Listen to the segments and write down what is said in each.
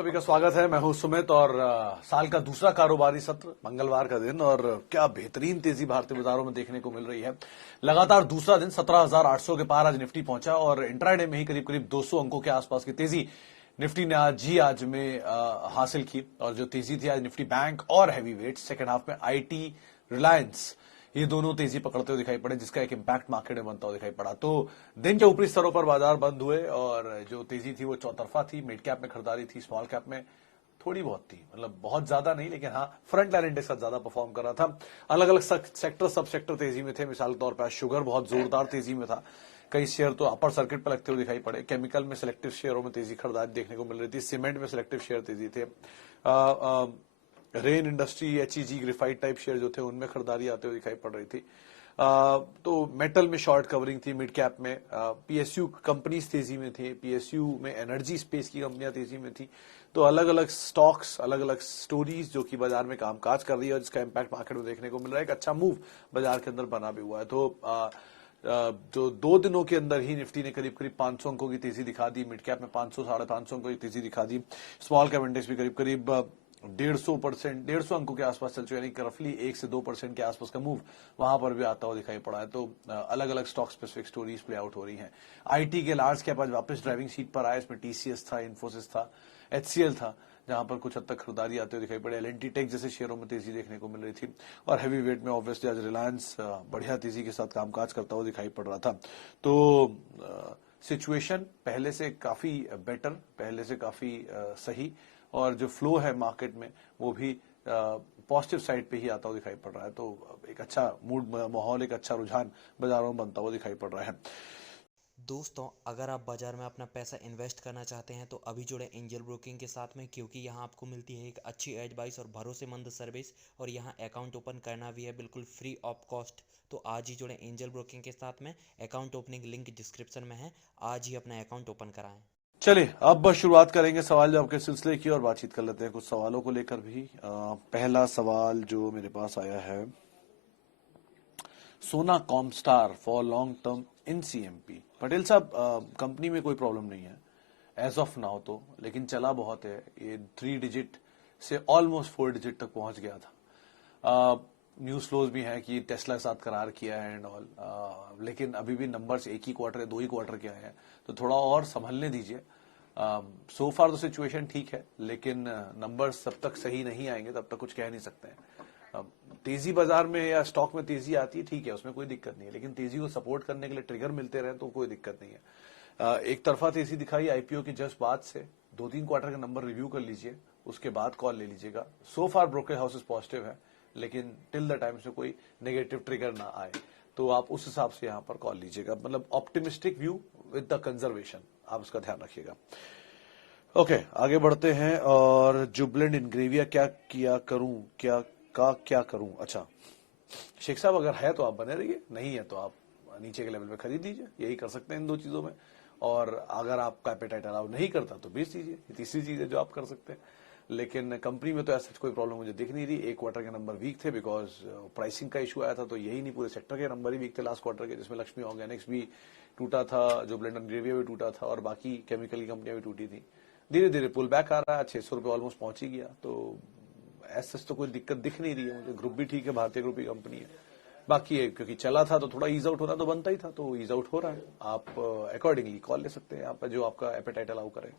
सभी का स्वागत है। मैं हूं सुमित और साल का दूसरा कारोबारी सत्र मंगलवार का दिन और क्या बेहतरीन तेजी भारतीय बाजारों में देखने को मिल रही है। लगातार दूसरा दिन 17,800 के पार आज निफ्टी पहुंचा और इंट्राडे में ही करीब करीब 200 अंकों के आसपास की तेजी निफ्टी ने आज में हासिल की। और जो तेजी थी आज निफ्टी बैंक और हैवी वेट सेकेंड हाफ में आईटी, रिलायंस ये दोनों तेजी पकड़ते हुए दिखाई पड़े, जिसका एक इम्पैक्ट मार्केट में बनता हुआ दिखाई पड़ा। तो दिन के ऊपरी स्तरों पर बाजार बंद हुए और जो तेजी थी वो चौतरफा थी। मिड कैप में खरीदारी थी, स्मॉल कैप में थोड़ी बहुत थी, मतलब बहुत ज्यादा नहीं, लेकिन हाँ फ्रंट लाइन इंडेक्स ज्यादा परफॉर्म कर रहा था। अलग अलग सेक्टर सब सेक्टर तेजी में थे। मिसाल के तौर पर शुगर बहुत जोरदार तेजी में था, कई शेयर तो अपर सर्किट पर लगते हुए दिखाई पड़े। केमिकल में सिलेक्टिव शेयरों में तेजी खरीदारी देखने को मिल रही थी। सीमेंट में सिलेक्टिव शेयर तेजी थे। Rain industry, HEG, graphite type share जो थे उनमें खरीदारी आते हुए दिखाई पड़ रही थी। तो मेटल में शॉर्ट कवरिंग थी। मिड कैप में पीएसयू कंपनीज तेजी में थे। पीएसयू में एनर्जी स्पेस की कंपनियां तेजी में थी। तो अलग अलग स्टॉक्स, अलग अलग स्टोरीज जो कि बाजार में कामकाज कर रही है और जिसका इम्पैक्ट मार्केट में देखने को मिल रहा है। एक अच्छा मूव बाजार के अंदर बना भी हुआ है। तो जो 2 दिनों के अंदर ही निफ्टी ने करीब करीब 500 अंकों की तेजी दिखा दी। मिड कैप में 500 साढ़े 500 अंकों की तेजी दिखा दी। स्मॉल कैप इंडेक्स भी करीब करीब 150 अंकों के आसपास चल चुका है, यानी कि रफली 1 से 2% के आसपास का मूव वहां पर भी आता हुआ दिखाई पड़ा है। तो अलग अलग stock specific stories play out हो रही हैं। आईटी के लार्ज कैप आज वापस ड्राइविंग सीट पर आया। इसमें टीसीएस था, इन्फोसिस था, एचसीएल था, जहां पर कुछ हद तक खरीदारी आते हुए दिखाई पड़े। एलएनटी टेक जैसे शेयरों में तेजी देखने को मिल रही थी। और हैवी वेट में ऑब्वियसली आज रिलायंस बढ़िया तेजी के साथ कामकाज करता हुआ दिखाई पड़ रहा था। तो सिचुएशन पहले से काफी बेटर, पहले से काफी सही, और जो फ्लो है मार्केट में वो भी पॉजिटिव साइड पे ही आता हुआ दिखाई पड़ रहा है। तो एक अच्छा मूड, माहौल, एक अच्छा रुझान बाजारों में बनता हुआ दिखाई पड़ रहा है। दोस्तों, अगर आप बाजार में अपना पैसा इन्वेस्ट करना चाहते हैं तो अभी जुड़े एंजल ब्रोकिंग के साथ में, क्योंकि यहाँ आपको मिलती है एक अच्छी एडवाइस और भरोसेमंद सर्विस, और यहाँ अकाउंट ओपन करना भी है बिल्कुल फ्री ऑफ कॉस्ट। तो आज ही जुड़े एंजल ब्रोकिंग के साथ में। अकाउंट ओपनिंग लिंक डिस्क्रिप्शन में है। आज ही अपना अकाउंट ओपन कराएं। चलिए अब बस शुरुआत करेंगे सवाल जवाब के सिलसिले की और बातचीत कर लेते हैं कुछ सवालों को लेकर भी। पहला सवाल जो मेरे पास आया है, सोना Comstar for long term in CMP. Patel साहब, कंपनी में कोई प्रॉब्लम नहीं है एज ऑफ नाउ तो, लेकिन चला बहुत है। ये 3 डिजिट से ऑलमोस्ट 4 डिजिट तक पहुंच गया था। न्यूज फ्लोज भी हैं कि टेस्ला के साथ करार किया है एंड ऑल, लेकिन अभी भी नंबर्स एक ही क्वार्टर, 2 ही क्वार्टर के आए हैं, तो थोड़ा और संभलने दीजिए। सो फार तो सिचुएशन ठीक है, लेकिन नंबर्स जब तक सही नहीं आएंगे तब तक कुछ कह नहीं सकते हैं। तेजी बाजार में या स्टॉक में तेजी आती है, ठीक है, उसमें कोई दिक्कत नहीं है, लेकिन तेजी को सपोर्ट करने के लिए ट्रिगर मिलते रहे तो कोई दिक्कत नहीं है। एक तरफा तेजी दिखाई आईपीओ के जस्ट बाद से, 2-3 क्वार्टर का नंबर रिव्यू कर लीजिए, उसके बाद कॉल ले लीजिएगा। सो फार ब्रोकर हाउसेस पॉजिटिव है, लेकिन टिल द टाइम से कोई नेगेटिव ट्रिगर ना आए तो आप उस हिसाब से यहां पर कॉल लीजिएगा। मतलब optimistic view with the conservation, आप उसका ध्यान रखिएगा। ओके, आगे बढ़ते हैं। और जुबलेंट इनग्रेविया क्या किया करूं, क्या करूं? अच्छा शेख साहब, अगर है तो आप बने रहिए, नहीं है तो आप नीचे के लेवल पे खरीद लीजिए, यही कर सकते हैं इन 2 चीजों में। और अगर आपका एपेटाइट अलाउ नहीं करता तो बेच दीजिए, ये तीसरी चीज है जो आप कर सकते हैं। लेकिन कंपनी में तो ऐसा कोई प्रॉब्लम मुझे दिख नहीं रही। एक क्वार्टर के नंबर वीक थे बिकॉज प्राइसिंग का इशू आया था, तो यही नहीं पूरे सेक्टर के नंबर ही वीक थे लास्ट क्वार्टर के, जिसमें लक्ष्मी ऑर्गेनिक्स भी टूटा था, जुबलेंट इनग्रेविया भी टूटा था और बाकी केमिकल की कंपनियां भी टूटी थी। धीरे धीरे पुल बैक आ रहा है, 600 रुपये ऑलमोस्ट पहुंच ही गया। तो ऐसा तो कोई दिक्कत दिख नहीं रही है मुझे। ग्रुप भी ठीक है, भारतीय ग्रुप की कंपनी है। बाकी है क्योंकि चला था तो थोड़ा ईज आउट होना तो बनता ही था, तो ईज आउट हो रहा है। आप अकॉर्डिंगली कॉल ले सकते हैं, आप जो आपका एपेटाइट अलाउ करे।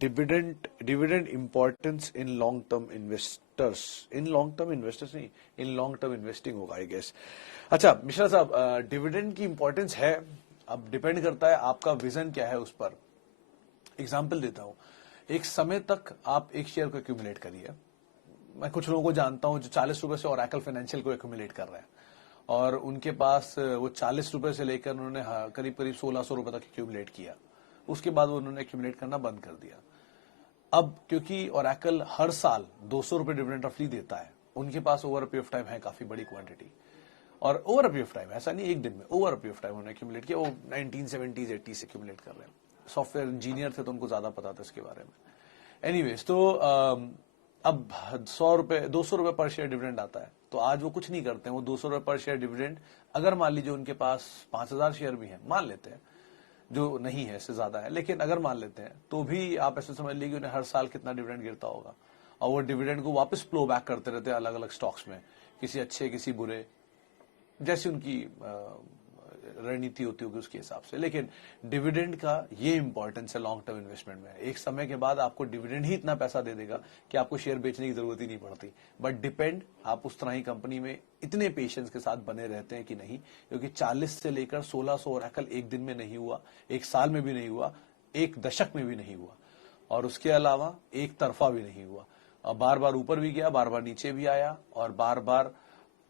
Dividend importance in long term investors, in long term investors नहीं, इन लॉन्ग टर्म इन्वेस्टिंग होगा आई गेस। अच्छा मिश्रा साहब, डिविडेंड की इंपॉर्टेंस है, अब डिपेंड करता है आपका विजन क्या है उस पर। एग्जाम्पल देता हूं, एक समय तक आप एक शेयर को एक्यूमुलेट करिए। मैं कुछ लोगों को जानता हूं जो 40 रुपए से ओरेकल फाइनेंशियल को एक्यूमुलेट कर रहे हैं, और उनके पास वो 40 रुपए से लेकर उन्होंने करीब करीब 1600 रुपए तक एक्यूमुलेट किया। उसके बाद उन्होंने एक्यूमुलेट करना बंद कर दिया। अब क्योंकि ओरेकल हर साल 200 रुपए डिविडेंड रफली देता है, उनके पास over a period of time है काफी बड़ी क्वांटिटी, और over a period of time, ऐसा नहीं एक दिन में, over a period of time उन्होंने एक्यूमुलेट किया। वो 1970s 80s से एक्यूमुलेट कर रहे हैं। सॉफ्टवेयर इंजीनियर थे तो उनको ज्यादा पता था इसके बारे में। एनीवेज, तो अब 100 रुपए 200 रुपए पर शेयर डिविडेंड आता है, तो आज वो कुछ नहीं करते हैं। वो 200 रुपए पर शेयर डिविडेंड, अगर मान लीजिए उनके पास 5000 शेयर भी हैं, मान लेते हैं, जो नहीं है इससे ज्यादा है, लेकिन अगर मान लेते हैं तो भी आप ऐसे समझ लीजिए उन्हें हर साल कितना डिविडेंड गिरता होगा, और वो डिविडेंड को वापस फ्लो बैक करते रहते हैं अलग अलग स्टॉक्स में, किसी अच्छे किसी बुरे, जैसी उनकी रणनीति होती होगी उसके हिसाब से। लेकिन डिविडेंड का ये इंपॉर्टेंस है लॉन्ग टर्म इन्वेस्टमेंट में, एक समय के बाद आपको डिविडेंड ही इतना पैसा दे देगा कि आपको शेयर बेचने की जरूरत ही नहीं पड़ती। बट डिपेंड आप उस तरह ही कंपनी में इतने पेशेंस के साथ बने रहते हैं कि नहीं, क्योंकि 40 से लेकर 1600 ओरेकल एक दिन में नहीं हुआ, एक साल में भी नहीं हुआ, एक दशक में भी नहीं हुआ, और उसके अलावा एक तरफा भी नहीं हुआ। बार बार ऊपर भी गया, बार बार नीचे भी आया, और बार बार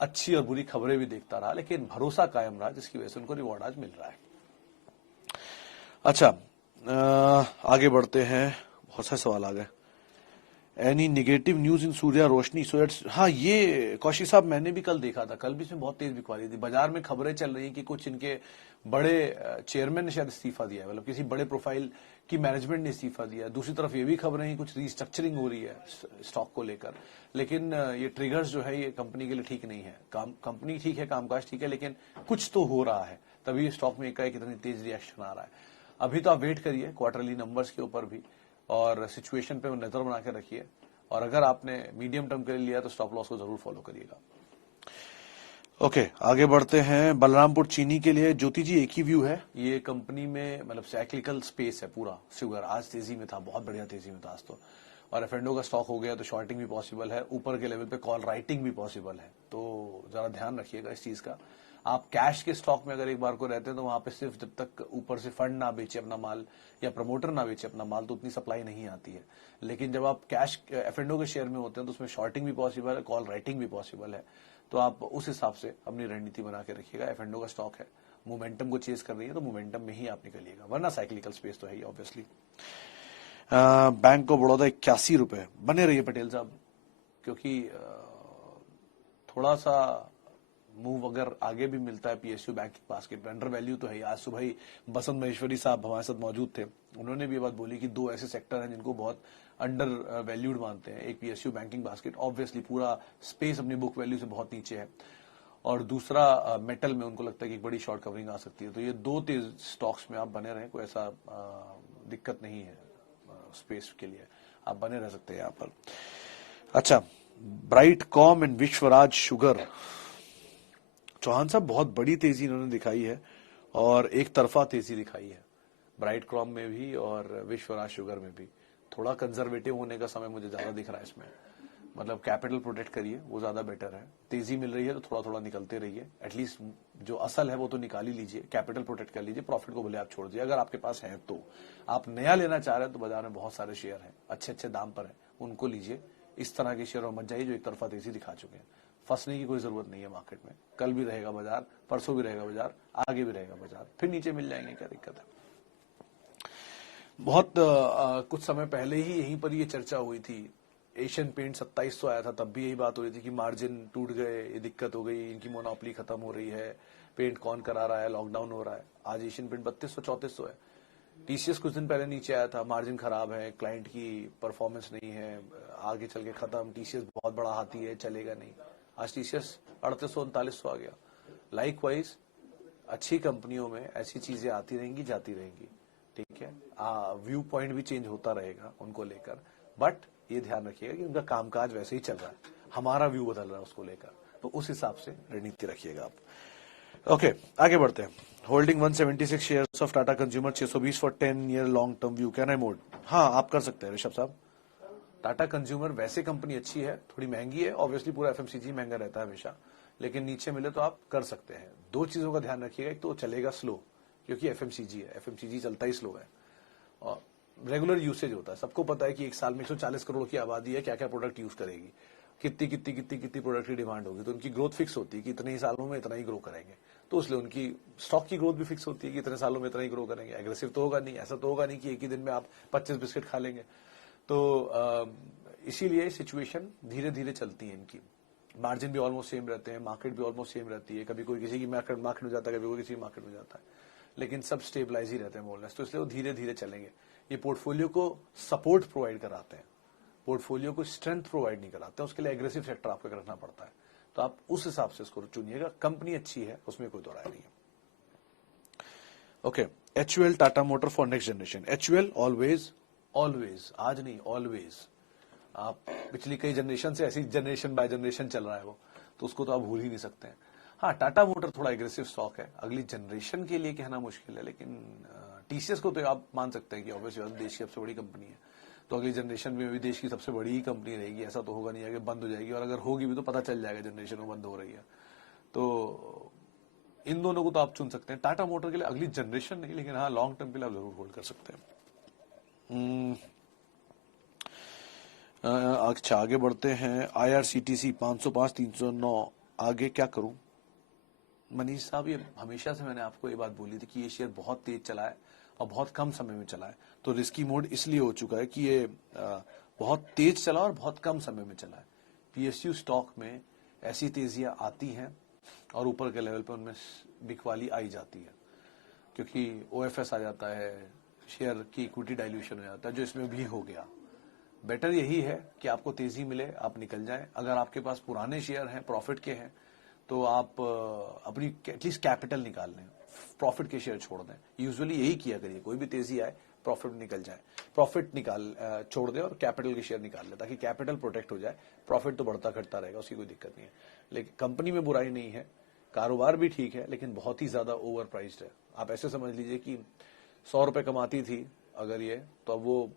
अच्छी और बुरी खबरें भी देखता रहा, लेकिन भरोसा कायम रहा, जिसकी वजह से उनको रिवॉर्ड आज मिल रहा है। अच्छा, आगे बढ़ते हैं, बहुत सारे सवाल आ गए। Any negative news in Surya Roshni? So it's, हाँ ये कौशिक साहब मैंने भी कल देखा था, कल भी इसमें बहुत तेज बिकवाली थी। बाजार में खबरें चल रही हैं कि कुछ इनके बड़े चेयरमैन ने शायद इस्तीफा दिया है, मतलब किसी बड़े प्रोफाइल की मैनेजमेंट ने इस्तीफा दिया है। दूसरी तरफ ये भी खबरें हैं कुछ रिस्ट्रक्चरिंग हो रही है स्टॉक को लेकर, लेकिन ये ट्रिगर्स जो है ये कंपनी के लिए ठीक नहीं है। कंपनी ठीक है, कामकाज ठीक है, लेकिन कुछ तो हो रहा है, तभी स्टॉक में एकाएक इतनी तेज रिएक्शन आ रहा है। अभी तो आप वेट करिए क्वार्टरली नंबर्स के ऊपर भी, और सिचुएशन पे नजर बना के रखिए, और अगर आपने मीडियम टर्म के लिए लिया तो स्टॉप लॉस को जरूर फॉलो करिएगा। ओके, आगे बढ़ते हैं। बलरामपुर चीनी के लिए ज्योति जी एक ही व्यू है, ये कंपनी में मतलब साइक्लिकल स्पेस है पूरा। शुगर आज तेजी में था, बहुत बढ़िया तेजी में था आज तो, और एफएनडो का स्टॉक हो गया तो शॉर्टिंग भी पॉसिबल है, ऊपर के लेवल पे कॉल राइटिंग भी पॉसिबल है, तो जरा ध्यान रखिएगा इस चीज का। आप कैश के स्टॉक में अगर एक बार को रहते हैं तो वहां पे सिर्फ जब तक ऊपर से फंड ना बेचे अपना माल या प्रमोटर ना बेचे अपना माल तो उतनी सप्लाई नहीं आती है। लेकिन जब आप कैश एफएनडो के शेयर में होते हैं तो उसमें शॉर्टिंग भी पॉसिबल है, कॉल राइटिंग भी पॉसिबल है, तो आप उस हिसाब से अपनी रणनीति बना के रखिएगा। एफएनडो का स्टॉक है, मोमेंटम को चेस कर रही है तो मोमेंटम में ही आप निकलिएगा, वरना साइक्लिकल स्पेस तो है ही ऑब्वियसली। बैंक ऑफ बड़ौदा 81 रुपए, बने रहिए पटेल साहब, क्योंकि थोड़ा सा मूव अगर आगे भी मिलता है पीएसयू बैंक बास्केट में, अंडर वैल्यू तो है ही। आज सुबह ही बसंत महेश्वरी साहब हमारे साथ मौजूद थे, उन्होंने भी ये बात बोली कि दो ऐसे सेक्टर हैं जिनको बहुत अंडर वैल्यूड मानते हैं। एक पीएसयू बैंकिंग बास्केट, ऑब्वियसली पूरा स्पेस अपनी बुक वैल्यू से बहुत नीचे है, और दूसरा मेटल में उनको लगता है कि एक बड़ी शॉर्ट कवरिंग आ सकती है। तो ये दो तेज स्टॉक्स में आप बने रहें, कोई ऐसा दिक्कत नहीं है स्पेस के लिए, आप बने रह सकते हैं यहाँ पर। अच्छा, Brightcom and Vishwaraj sugar, Chauhan साहब बहुत बड़ी तेजी इन्होंने दिखाई है और एक तरफा तेजी दिखाई है, ब्राइट कॉम में भी और विश्वराज शुगर में भी। थोड़ा कंजर्वेटिव होने का समय मुझे ज्यादा दिख रहा है इसमें, मतलब कैपिटल प्रोटेक्ट करिए, वो ज्यादा बेटर है। तेजी मिल रही है तो थोड़ा थोड़ा निकलते रहिए, एटलीस्ट जो असल है वो तो निकाल ही लीजिए, कैपिटल प्रोटेक्ट कर लीजिए, प्रॉफिट को भले आप छोड़ दीजिए अगर आपके पास है तो। आप नया लेना चाह रहे हैं तो बाजार में बहुत सारे शेयर हैं, अच्छे अच्छे दाम पर है, उनको लीजिए। इस तरह के शेयर और मत जाइए जो एक तरफा तेजी दिखा चुके हैं। फंसने की कोई जरूरत नहीं है मार्केट में, कल भी रहेगा बाजार, परसों भी रहेगा बाजार, आगे भी रहेगा बाजार, फिर नीचे मिल जाएंगे, क्या दिक्कत है। बहुत कुछ समय पहले ही यहीं पर ये चर्चा हुई थी, एशियन पेंट 2700 आया था, तब भी यही बात हो रही थी कि मार्जिन टूट गए, ये दिक्कत हो गई, इनकी मोनोपोली खत्म हो रही है, पेंट कौन करा रहा है, लॉकडाउन हो रहा है। आज एशियन पेंट 3200-3400 है। टीसीएस कुछ दिन पहले नीचे आया था, मार्जिन खराब है, क्लाइंट की परफॉर्मेंस नहीं है, आगे चल के खत्म, टीसीएस बहुत बड़ा हाथी है, चलेगा नहीं। आज टीसीएस 3800-3900 आ गया। लाइकवाइज अच्छी कंपनियों में ऐसी चीजें आती रहेंगी, जाती रहेंगी, ठीक है। व्यू पॉइंट भी चेंज होता रहेगा उनको लेकर, बट ये ध्यान रखिएगा कि उनका कामकाज वैसे ही चल रहा है, हमारा व्यू बदल रहा है उसको लेकर, तो उस हिसाब से रणनीति रखिएगा आप। ओके, आगे बढ़ते हैं। Holding 176 shares of Tata consumer 620 for 10 year long term view, can I mode? हाँ, आप कर सकते हैं ऋषभ साहब। टाटा कंज्यूमर वैसे कंपनी अच्छी है, थोड़ी महंगी है, ऑब्वियसली पूरा एफएमसीजी महंगा रहता है हमेशा, लेकिन नीचे मिले तो आप कर सकते हैं। दो चीजों का ध्यान रखिएगा, एक तो चलेगा स्लो, क्योंकि एफएमसीजी है, एफएमसीजी चलता ही स्लो है, और रेगुलर यूसेज होता है। सबको पता है कि एक साल में 140 करोड़ की आबादी है, क्या क्या प्रोडक्ट यूज करेगी, कितनी प्रोडक्ट की डिमांड होगी, तो उनकी ग्रोथ फिक्स होती है कि इतने ही सालों में इतना ही ग्रो करेंगे, तो इसलिए उनकी स्टॉक की ग्रोथ भी फिक्स होती है कि इतने सालों में इतना ही ग्रो करेंगे। एग्रेसिव तो होगा नहीं, ऐसा तो होगा नहीं कि एक ही दिन में आप 25 बिस्किट खा लेंगे। तो इसीलिए सिचुएशन धीरे धीरे चलती है इनकी, मार्जिन भी ऑलमोस्ट सेम रहते हैं, मार्केट भी ऑलमोस्ट सेम रहती है, कभी कोई किसी की मार्केट में जाता है, कभी कोई किसी की मार्केट में जाता है, लेकिन सब स्टेबलाइज ही रहते हैं मोरलेस, तो इसलिए वो धीरे धीरे चलेंगे। ये पोर्टफोलियो को सपोर्ट प्रोवाइड कराते हैं, पोर्टफोलियो को स्ट्रेंथ प्रोवाइड नहीं कराते, उसके लिए एग्रेसिव सेक्टर आपको रखना पड़ता है, तो आप उस हिसाब से इसको चुनिएगा। कंपनी अच्छी है, उसमें कोई दो राय नहीं है। Okay, HUL Tata motor for next generation. HUL always, always, आज नहीं ऑलवेज, आप पिछली कई जनरेशन से ऐसी जनरेशन बाय जनरेशन चल रहा है वो, तो उसको तो आप भूल ही नहीं सकते हैं। हाँ, टाटा मोटर थोड़ा एग्रेसिव स्टॉक है, अगली जनरेशन के लिए कहना मुश्किल है, लेकिन TCS को तो आप मान सकते हैं कि ऑब्वियसली देश की सबसे बड़ी कंपनी है, तो अगली जनरेशन में भी देश की सबसे बड़ी कंपनी रहेगी। ऐसा तो होगा नहीं है कि बंद हो जाएगी, और अगर होगी भी तो पता चल जाएगा जनरेशन में बंद हो रही है। तो इन दोनों को तो आप चुन सकते हैं। टाटा मोटर के लिए अगली जनरेशन नहीं, लेकिन हाँ लॉन्ग टर्म के लिए आप जरूर होल्ड कर सकते हैं। अच्छा, आगे बढ़ते हैं। IRCTC 505 309, आगे क्या करूं? मनीष साहब, ये हमेशा से मैंने आपको ये बात बोली थी कि ये शेयर बहुत तेज चला है और बहुत कम समय में चला है, तो रिस्की मोड इसलिए हो चुका है कि ये बहुत तेज चला और बहुत कम समय में चला है। PSU स्टॉक में ऐसी तेजियां आती हैं और ऊपर के लेवल पे उनमें बिकवाली आई जाती है, क्योंकि OFS आ जाता है, शेयर की इक्विटी डाइल्यूशन हो जाता है, जो इसमें भी हो गया। बेटर यही है कि आपको तेजी मिले, आप निकल जाएं। अगर आपके पास पुराने शेयर हैं, प्रॉफिट के हैं, तो आप अपनी एटलीस्ट कैपिटल निकाल लें, प्रॉफिट के शेयर छोड़ दें। यूजुअली यही किया करिए, कोई भी तेजी आए प्रॉफिट निकल जाए, प्रॉफिट निकाल छोड़ दें और कैपिटल के शेयर निकाल लें, ताकि कैपिटल प्रोटेक्ट हो जाए। प्रॉफिट तो बढ़ता घटता रहेगा, उसकी कोई दिक्कत नहीं है। लेकिन कंपनी में बुराई नहीं है, कारोबार भी ठीक है, लेकिन बहुत ही ज्यादा ओवर प्राइस्ड है। आप ऐसे समझ लीजिए कि 100 रुपए कमाती थी अगर ये, तो अब वो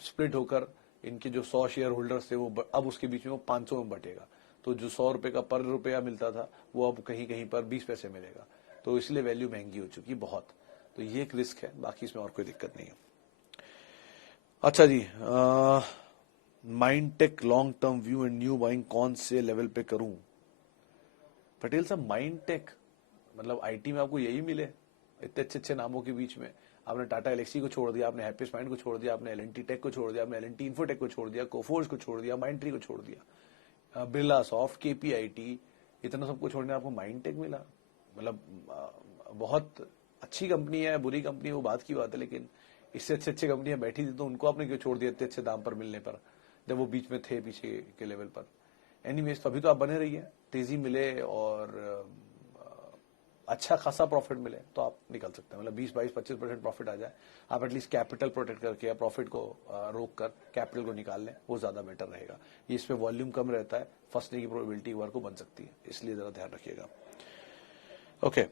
स्प्लिट होकर इनके जो 100 शेयर होल्डर्स थे वो अब उसके बीच में वो 500 में बटेगा। तो जो 100 रुपए का पर रुपया मिलता था वो अब कहीं कहीं पर 20 पैसे मिलेगा, तो इसलिए वैल्यू महंगी हो चुकी बहुत। तो ये एक रिस्क है, बाकी इसमें और कोई दिक्कत नहीं है। अच्छा जी, Mindteck long term view and new buying कौन से लेवल पे करूं? पटेल साहब, माइंडटेक मतलब IT में आपको यही मिले इतने अच्छे अच्छे नामों के बीच में? आपने टाटा एलेक्सी को छोड़ दिया, आपने हैप्पीस्ट माइंड को छोड़ दिया, आपने L&T टेक को छोड़ दिया, आपने L&T इन्फोटेक को छोड़ दिया, कोफोर्ज को छोड़ दिया, माइंडट्री को छोड़ दिया, बिरला सॉफ्ट, KPIT, इतना सबको छोड़ने आपको माइंडटेक मिला? मतलब बहुत अच्छी कंपनी है, बुरी कंपनी है, वो बात की बात है, लेकिन इससे अच्छी अच्छी कंपनियां बैठी थी, तो उनको आपने क्यों छोड़ दिया इतने अच्छे दाम पर मिलने पर, जब वो बीच में थे पीछे के लेवल पर? एनीवेज, तो अभी तो आप बने रहिए, तेजी मिले और अच्छा खासा प्रॉफिट मिले तो आप निकल सकते हैं। मतलब 20-22-25% प्रॉफिट आ जाए, आप एटलीस्ट कैपिटल प्रोटेक्ट करके या प्रॉफिट को रोक कर कैपिटल को निकाल लें, वो ज्यादा बेटर रहेगा। ये इसमें वॉल्यूम कम रहता है, फंसने की प्रोबेबिलिटी एक बार को बन सकती है, इसलिए जरा ध्यान रखिएगा। ओके,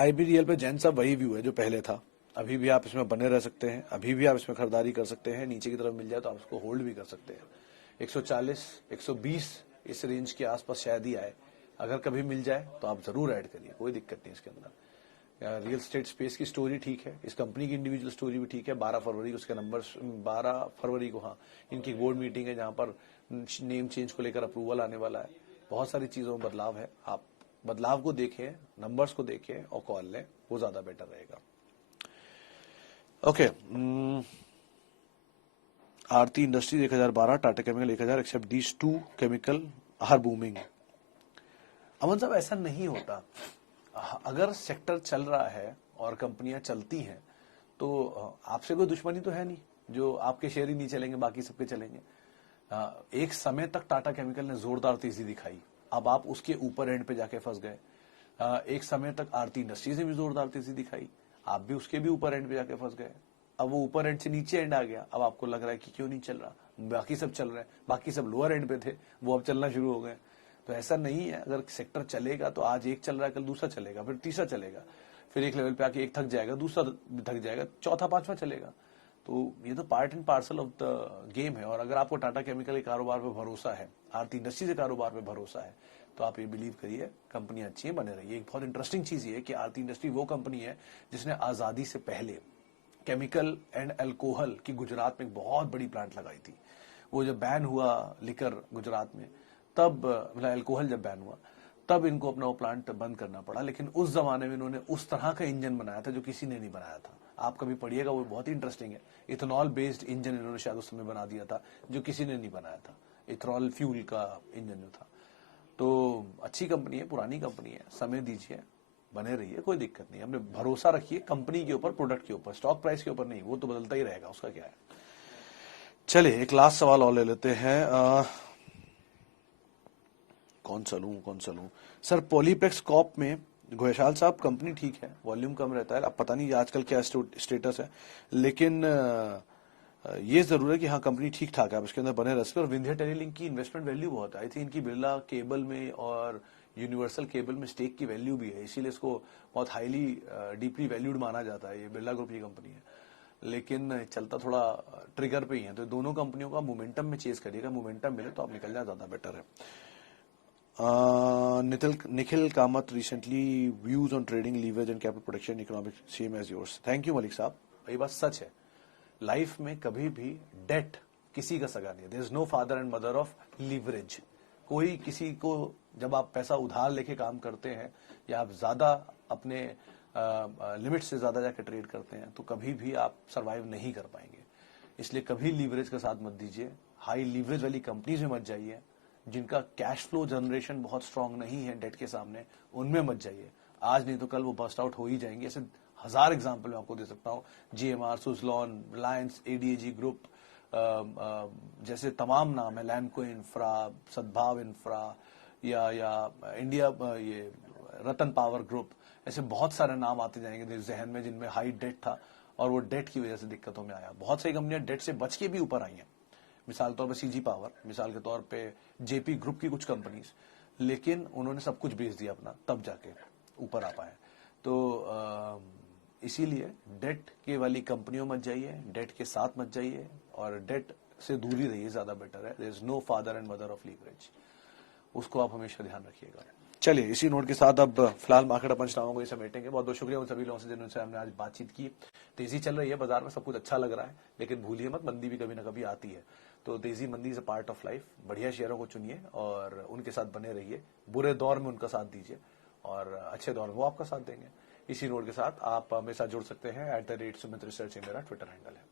IBDL पे जैन साहब वही व्यू है जो पहले था, अभी भी आप इसमें बने रह सकते हैं, अभी भी आप इसमें खरीदारी कर सकते हैं। नीचे की तरफ मिल जाए तो आप इसको होल्ड भी कर सकते हैं। 140, 120 इस रेंज के आसपास शायद ही आए, अगर कभी मिल जाए तो आप जरूर ऐड करिए, कोई दिक्कत नहीं इसके अंदर। रियल स्टेट स्पेस की स्टोरी ठीक है, इस कंपनी की इंडिविजुअल स्टोरी भी ठीक है। 12 फरवरी को उसके नंबर्स, 12 फरवरी को हाँ इनकी बोर्ड मीटिंग है, जहां पर नेम चेंज को लेकर अप्रूवल आने वाला है। बहुत सारी चीजों में बदलाव है, आप बदलाव को देखें, नंबर्स को देखें और कॉल लें, वो ज्यादा बेटर रहेगा। Okay, Aarti industries 1012, Tata chemical 1000, except these two chemical are booming. Aman साहब, ऐसा नहीं होता। अगर सेक्टर चल रहा है और कंपनियां चलती हैं तो आपसे कोई दुश्मनी तो है नहीं, जो आपके शेयर ही नहीं चलेंगे बाकी सबके चलेंगे। एक समय तक टाटा केमिकल ने जोरदार तेजी दिखाई, अब आप उसके ऊपर एंड पे जाके फंस गए। एक समय तक आरती इंडस्ट्रीज ने भी जोरदार तेजी दिखाई, आप भी उसके भी ऊपर एंड पे जाके फंस गए। अब वो ऊपर एंड से नीचे एंड आ गया, अब आपको लग रहा है कि क्यों नहीं चल रहा, बाकी सब चल रहे हैं, बाकी सब लोअर एंड पे थे वो अब चलना शुरू हो गए। तो ऐसा नहीं है, अगर सेक्टर चलेगा तो आज एक चल रहा है, कल दूसरा चलेगा, फिर तीसरा चलेगा, फिर एक लेवल पे आके एक थक जाएगा, दूसरा थक जाएगा, चौथा पांचवा चलेगा। तो ये तो part and parcel of the game है। और अगर आपको टाटा केमिकल के कारोबार पे भरोसा है, आरती इंडस्ट्री के कारोबार पे भरोसा है, तो आप ये बिलीव करिए कंपनी अच्छी है, बने रहिए। एक बहुत इंटरेस्टिंग चीज ये है कि आरती इंडस्ट्री वो कंपनी है जिसने आजादी से पहले केमिकल एंड अल्कोहल की गुजरात में एक बहुत बड़ी प्लांट लगाई थी। वो जब बैन हुआ लिकर गुजरात में, तब मतलब अल्कोहल जब बैन हुआ तब इनको अपना वो प्लांट बंद करना पड़ा, लेकिन उस जमाने में इन्होंने उस तरह का इंजन बनाया था जो किसी ने नहीं बनाया था। आप कभी पढ़िएगा, वो बहुत ही इंटरेस्टिंग है। इथेनॉल बेस्ड इंजन इन्होंने शायद उस समय बना दिया था जो किसी ने नहीं बनाया था, इथेनॉल फ्यूल का इंजन जो था। तो अच्छी कंपनी है, पुरानी कंपनी है, समय दीजिए, बने रहिए, कोई दिक्कत नहीं। हमने भरोसा रखिए कंपनी के ऊपर, प्रोडक्ट के ऊपर, स्टॉक प्राइस के ऊपर नहीं, वो तो बदलता ही रहेगा, उसका क्या है। चलिए एक लास्ट सवाल और ले लेते हैं। कौन सा लूं सर? पॉलीप्लेक्स कॉर्प में घोषाल साहब, कंपनी ठीक है, वॉल्यूम कम रहता है, अब पता नहीं आजकल क्या स्टेटस है, लेकिन ये जरूर है कि हाँ कंपनी ठीक ठाक है, आप इसके अंदर बने रह सकते हैं। और विंध्या टेलीलिंक की इन्वेस्टमेंट वैल्यू बहुत है, आई थिंक इनकी बिरला केबल में और यूनिवर्सल केबल में स्टेक की वैल्यू भी है, इसीलिए इसको बहुत हाईली डीपली वैल्यूड माना जाता है। ये बिरला ग्रुप की कंपनी है, लेकिन चलता थोड़ा ट्रिगर पे ही है, तो दोनों कंपनियों का मोमेंटम में चेज करिएगा, मोमेंटम मिले तो आप निकल जाए, ज्यादा बेटर है। Nikhil Kamath recently views on trading, leverage and capital protection economic same as yours. Thank you Malik साहब। ये बात सच है, लाइफ में कभी भी डेट किसी का सगा नहीं है। There is no father and mother of leverage. कोई किसी को, जब आप पैसा उधार लेके काम करते हैं या आप ज्यादा अपने लिमिट से ज्यादा जाकर ट्रेड करते हैं, तो कभी भी आप सरवाइव नहीं कर पाएंगे। इसलिए कभी लीवरेज का साथ मत दीजिए, हाई लीवरेज वाली कंपनीज में मत जाइए, जिनका कैश फ्लो जनरेशन बहुत स्ट्रांग नहीं है डेट के सामने, उनमें मत जाइए। आज नहीं तो कल वो बस्ट आउट हो ही जाएंगे। ऐसे 1000 एग्जाम्पल मैं आपको दे सकता हूँ, GMR, Suzlon, Reliance, ADAG group, जैसे तमाम नाम है, लैमको इंफ्रा, सद्भाव इंफ्रा, या इंडिया, ये रतन पावर ग्रुप, ऐसे बहुत सारे नाम आते जाएंगे जहन में जिनमें हाई डेट था और वो डेट की वजह से दिक्कतों में आया। बहुत सारी कंपनियां डेट से बच के भी ऊपर आई हैं, मिसाल के तौर पे सीजी पावर, मिसाल के तौर पे जेपी ग्रुप की कुछ कंपनीज, लेकिन उन्होंने सब कुछ बेच दिया अपना, तब जाके ऊपर आ पाए। तो इसीलिए डेट के वाली कंपनियों मत जाइए, डेट के साथ मत जाइए, और डेट से दूरी रहिए, ज्यादा बेटर है। There is no father and mother of leverage, उसको आप हमेशा ध्यान रखिएगा। चलिए, इसी नोट के साथ अब फिलहाल मार्केट पंचनामों को ये समेटेंगे। बहुत बहुत शुक्रिया उन सभी लोगों से जिनसे हमने आज बातचीत की। तेजी चल रही है बाजार में, सब कुछ अच्छा लग रहा है, लेकिन भूलिए मत, मंदी भी कभी ना कभी आती है। तो तेजी मंदी is a part of life. बढ़िया शेयरों को चुनिए और उनके साथ बने रहिए, बुरे दौर में उनका साथ दीजिए और अच्छे दौर में वो आपका साथ देंगे। इसी नोट के साथ आप मेरे साथ जुड़ सकते हैं, @सुमित रिसर्च मेरा ट्विटर हैंडल है।